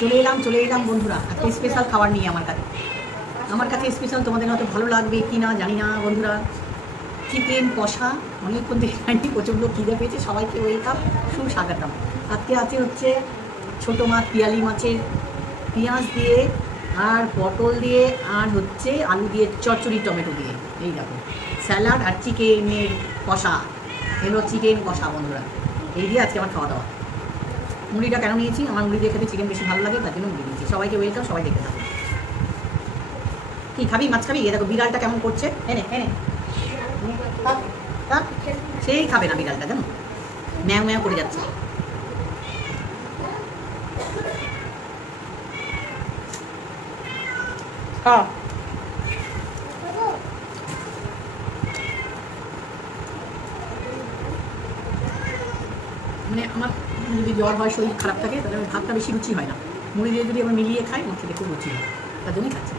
চলে এলাম বন্ধুরা, একটা স্পেশাল খাবার নিয়ে আমার কাছে স্পেশাল, তোমাদের হয়তো ভালো লাগবে কি না জানি না বন্ধুরা। চিকেন কষা, অনেকক্ষণ দেখে খাইনি, প্রচণ্ড খিদে পেয়েছে, সবাইকে ওয়েলকাম, সুস্বাগতম। আজকে আছে হচ্ছে ছোটো মাছ, পিয়ালি মাছের পেঁয়াজ দিয়ে আর পটল দিয়ে আর হচ্ছে আলু দিয়ে চচ্চড়ি টমেটো দিয়ে, এই দেখো স্যালাড আর চিকেনের কষা, এগুলো চিকেন কষা বন্ধুরা। এই দিয়ে আজকে আমার খাওয়া দাওয়া। মুড়িটা কেন নিয়েছি, আমার মুড়ি দিয়ে খেতে চিকেন বেশি ভালো লাগে, তার জন্য মুড়ি নিয়েছি। সবাইকে ওয়েলকাম, সবাই দেখে থাকো। কি খাবি, মাছ খাবি? এ দেখো বিড়ালটা কেমন করছে, এনে সেই খাবে না বিড়ালটা, জানো ম্যাও ম্যাও করে যাচ্ছে। মানে আমার যদি জ্বর হয়, শরীর খারাপ থাকে, তাহলে ভাতটা বেশি রুচি হয় না। মুড়ি দিয়ে যদি আমরা মিলিয়ে খাই, আমার খেতে খুব রুচি হয়, তার জন্যই খাচ্ছি।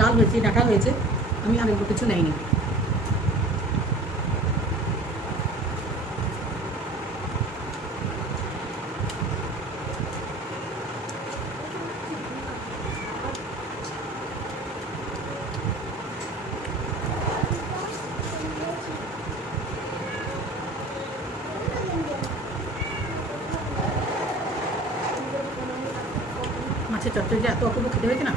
ডাল হয়েছে, ডাটা হয়েছে, আমি আর এগুলো কিছু নেইনি। মাছের চচ্চড়ি এত অপূর্ব খেতে হয়েছে না।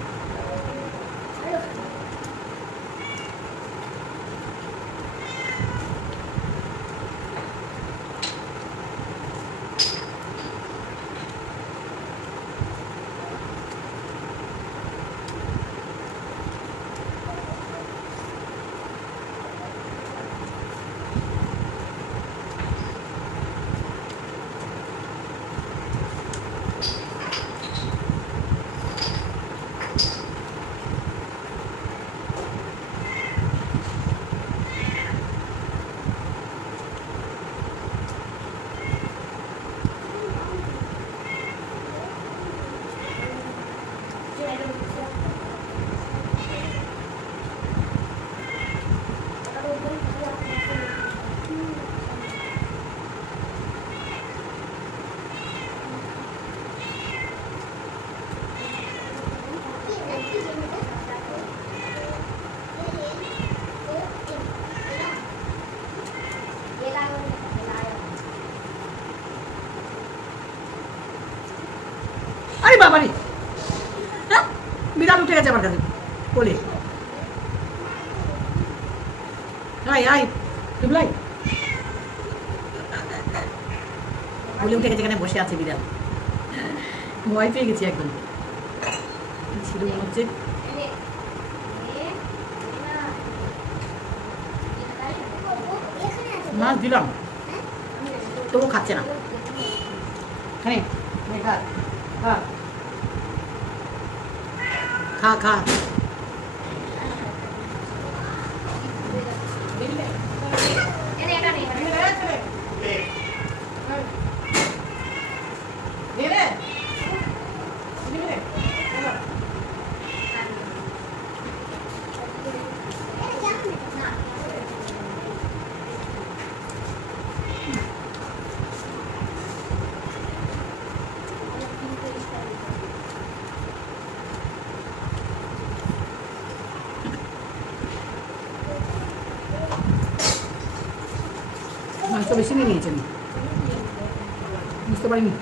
আরে বাবা রে, বিড়াল উঠে গেছে আমার কাছে বলে। বলে উঠে গেছে, এখানে বসে আছে বিড়াল, ভয় পেয়ে গেছি একদম। ছিল মনে হচ্ছে মাছ দিলাম, তবু খাচ্ছে না। খা খা। মাংস বেশি নিয়ে নিয়েছেন, বুঝতে পারিনি।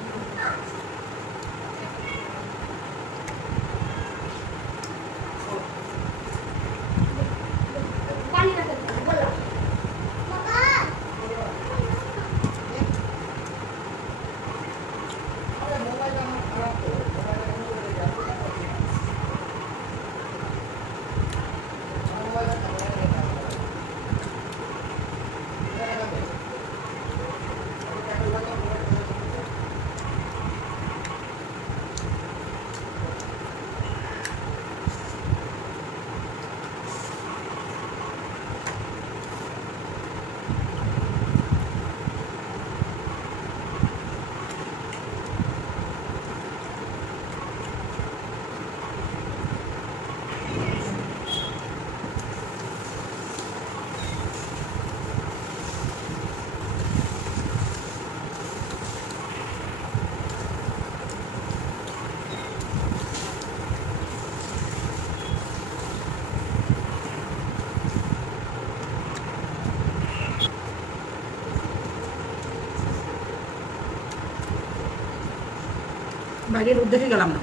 বাইরের উদ্যোগে গেলাম না।